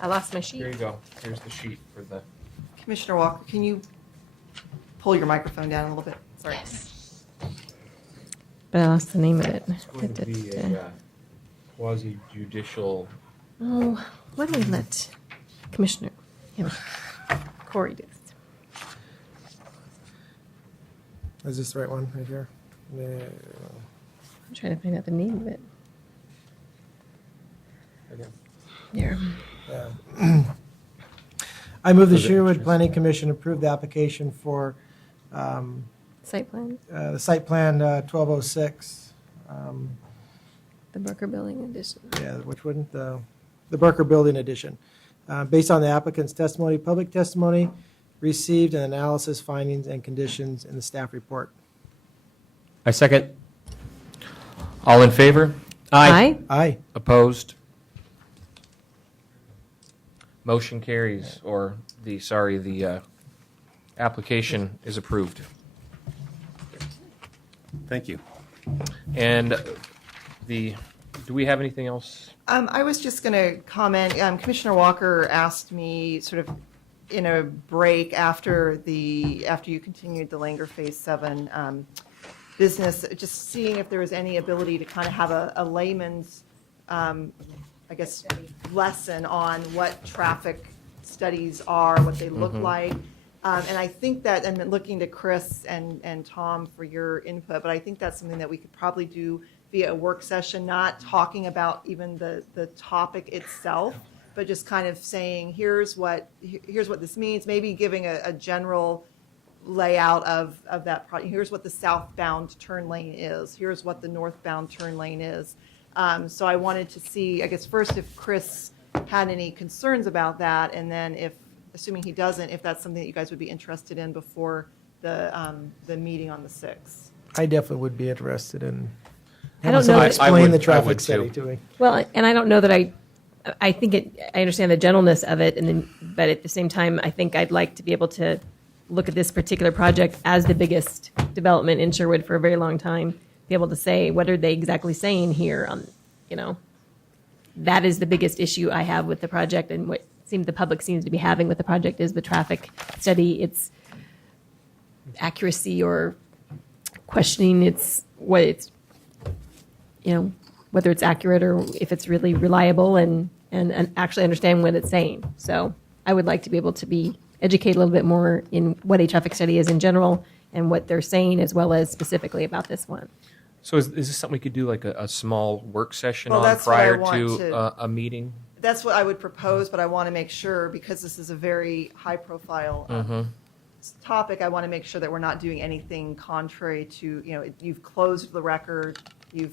I lost my Here you sheet. go. Here's the sheet for the. Commissioner Walker, can you pull your microphone down a little bit? Sorry. But I lost the name of it. It's going to be a quasi judicial. Oh, why don't we let Commissioner Corey do this? Is this the right one right here? No. I'm trying to find out the name of it. Here. I move the Sherwood Planning Commission approve the application for Site plan, the site plan 1206. the Brooker Building Addition. Yeah, which wouldn't, the Barker Building Addition. Based on the applicant's testimony, public testimony received, and analysis, findings, and conditions in the staff report. I second. All in favor? Aye. Aye. Opposed? Motion carries, or the application is approved. Thank you. And do we have anything else? I was just going to comment, Commissioner Walker asked me sort of in a break after you continued the Langer Phase 7 business, just seeing if there was any ability to kind of have a layman's, I guess, lesson on what traffic studies are, what they look like. And I think that, and then looking to Chris and Tom for your input, but I think that's something that we could probably do via a work session, not talking about even the topic itself, but just kind of saying, here's what this means, maybe giving a general layout of that project. Here's what the southbound turn lane is. Here's what the northbound turn lane is. So I wanted to see, I guess, first if Chris had any concerns about that, and then if, assuming he doesn't, if that's something that you guys would be interested in before the meeting on the 6th. I definitely would be interested in I don't having know someone that- explain the I traffic would study too. to me. Well, and I don't know that I think I understand the gentleness of it, and then, but at the same time, I think I'd like to be able to look at this particular project as the biggest development in Sherwood for a very long time, be able to say, what are they exactly saying here on, that is the biggest issue I have with the project, and what the public seems to be having with the project is the traffic study, its accuracy or questioning whether it's accurate or if it's really reliable and actually understand what it's saying. So I would like to be able to be educated a little bit more in what a traffic study is in general and what they're saying, as well as specifically about this one. So is this something we could do, like a small work session Well, on that's what I prior want to to- a meeting? That's what I would propose, but I want to make sure, because this is a very high-profile topic, I want to make sure that we're not doing anything contrary to, you've closed the record, you're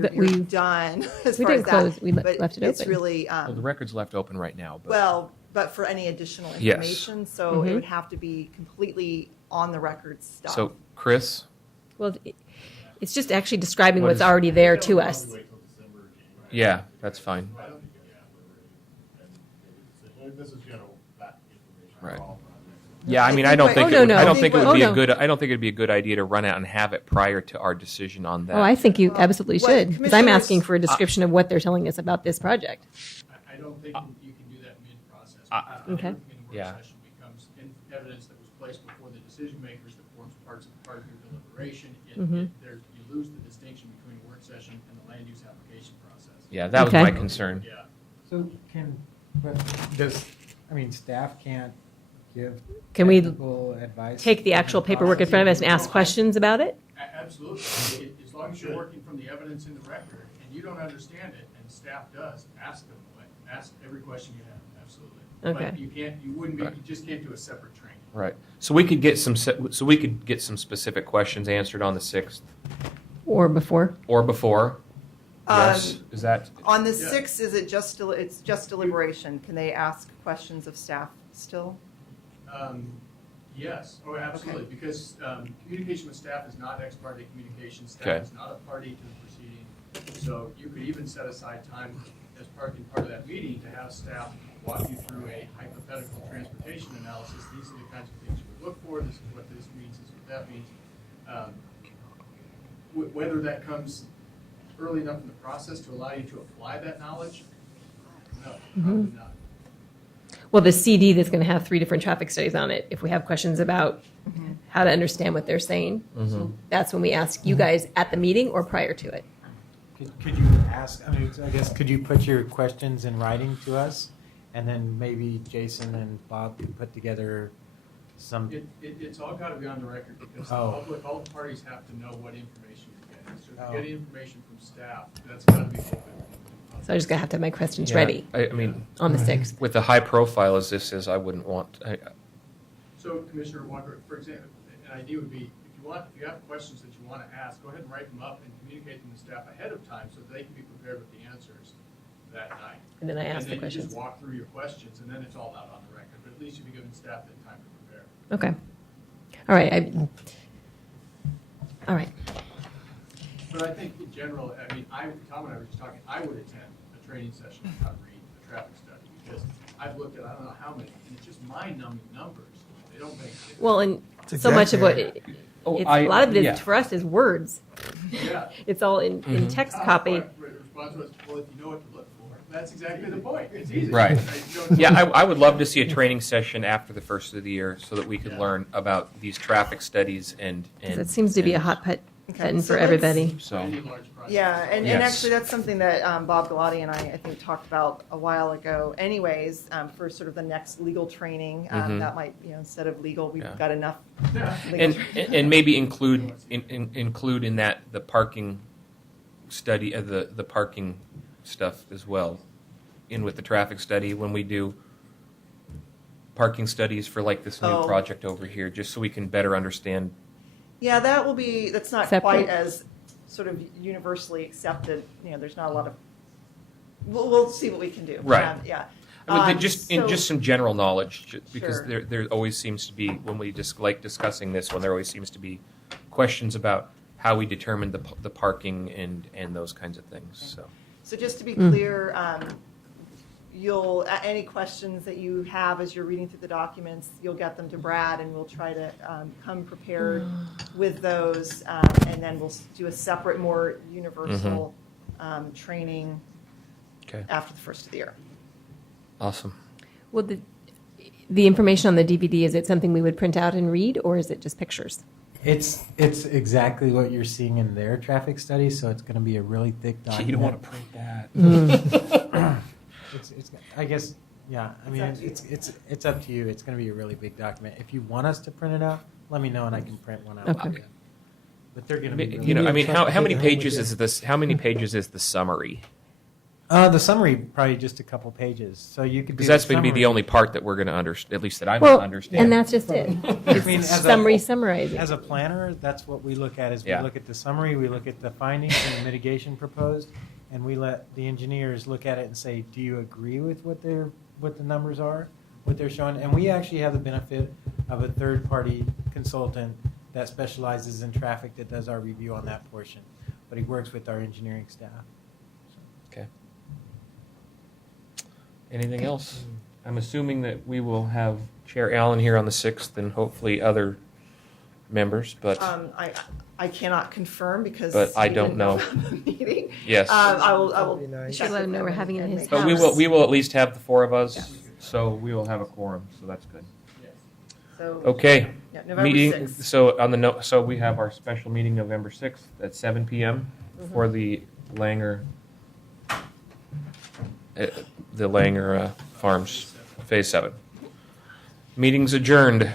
But we've- done as we far as didn't that. close, we But left it it's open. really, Well, the record's left open right now, but. well, but for any additional Yes. information, so it would have to be completely on the record stuff. So, Chris? Well, it's just actually describing What what's is- already there to us. Yeah, that's fine. This is general fact information. Right. All Yeah, I mean, I I don't think think, what- Oh, no, I no. don't think it Oh, would be no. a good, I don't think it'd be a good idea to run out and have it prior to our decision on that. Oh, I think you absolutely What should, because I'm commissioners- asking for a description of what they're telling us about this project. I don't think you can do that mid-process. Okay. In work Yeah. session becomes evidence that was placed before the decision makers that forms part of your deliberation. You lose the distinction between work session and the land use application process. Yeah, that was Okay. my concern. Yeah. So staff can't give Can we technical advice? take the actual paperwork in front of us and ask questions about it? Absolutely. As long as you're working from the evidence in the record and you don't understand it, and staff does, ask them, ask every question you have, absolutely. Okay. But you just can't do a separate training. Right. So we could get some specific questions answered on the 6th Or before? or before. Yes, is that, On the Yeah. 6th, is it it's just deliberation? Can they ask questions of staff still? Yes, oh, absolutely, because communication with staff is not ex parte communication. Okay. Staff is not a party to the proceeding. So you could even set aside time as part of that meeting to have staff walk you through a hypothetical transportation analysis. These are the kinds of things you would look for. This is what this means. This is what that means. Whether that comes early enough in the process to allow you to apply that knowledge, no, probably not. Well, the CD that's going to have 3 different traffic studies on it, if we have questions about how to understand what they're saying, that's when we ask you guys at the meeting or prior to it. Could you ask, I guess, could you put your questions in writing to us? And then maybe Jason and Bob could put together some, It's all got to be on the record because the Oh. public, all the parties have to know what information you're getting. So if Oh. you're getting information from staff, that's got to be open. So I just got to have to have my questions yeah, ready I mean, on the 6th. with a high profile as this is, I wouldn't want, So Commissioner Walker, for example, an idea would be, if you have questions that you want to ask, go ahead and write them up and communicate them to staff ahead of time so they can be prepared with the answers that night. And then I ask the And then you questions. just walk through your questions and then it's all out on the record, but at least you'll be giving staff that time to prepare. Okay. All right. All right. But I think in general, I mean, Tom and I were just talking, I would attend a training session on how to read the traffic study because I've looked at, I don't know how many, and it's just mind-numbing numbers. They don't make sense. Well, and so much of what, a lot of it is, yeah. for us, is words. Yeah. It's all in text copy. The response was, well, if you know what to look for, that's exactly the point. It's easy. Right. You don't- yeah, I would love to see a training session after the first of the year so that we could learn about these traffic studies and. 'Cause it seems to be a hot button for everybody. So, Any large project. Yeah, and Yes. actually, that's something that Bob Galati and I think, talked about a while ago anyways, for sort of the next legal training. That might, instead of legal, we've Yeah. got enough legal and training. and maybe include in that the parking study of the parking stuff as well. in with the traffic study when we do parking studies for like this new Oh. project over here, just so we can better understand. Yeah, that's not Separate. quite as sort of universally accepted, there's not a lot of, we'll see what we can do. Right. Yeah. I mean, just so- just some general knowledge, because Sure. there always seems to be, when we just like discussing this one, there always seems to be questions about how we determine the parking and those kinds of things. So just to be clear, any questions that you have as you're reading through the documents, you'll get them to Brad, and we'll try to come prepared with those, and then we'll do a separate, more universal training Okay, after the first of the year. awesome. Well, the information on the DVD, is it something we would print out and read, or is it just pictures? It's exactly what you're seeing in their traffic study, so it's going to be a really thick document. You don't want to print that. It's I guess, yeah. I mean, it's up to you. It's going to be a really big document. If you want us to print it out, let me know and I can print one out. Okay. But they're going to be. You know, I mean, how many Take it home with pages you. is this? How many pages is the summary? The summary probably just a couple pages, so you could. Because do that's going to be the summary. only part that we're going to understand, at least that I'm Well, going to understand. and that's just it. It's mean, as a- summary summarizing. As a planner, that's what we look at. Is Yeah. we look at the summary, we look at the findings and the mitigation proposed, and we let the engineers look at it and say, do you agree with what the numbers are, what they're showing? And we actually have the benefit of a third-party consultant that specializes in traffic that does our review on that portion, but he works with our engineering staff. Okay. Anything else? I'm assuming that we will have Chair Allen here on the 6th and hopefully other members, but I cannot confirm because. But I we don't didn't know. about the meeting. yes. I will That'd be nice. check Should let with him know them we're having it in and his make But house. we will at least have the four of us, so we will have a quorum, so that's good. So, Okay. yeah, November Meeting, 6th. so on the so we have our special meeting November 6th at 7 p.m. for the Langer Farms Phase 7. Meeting's adjourned.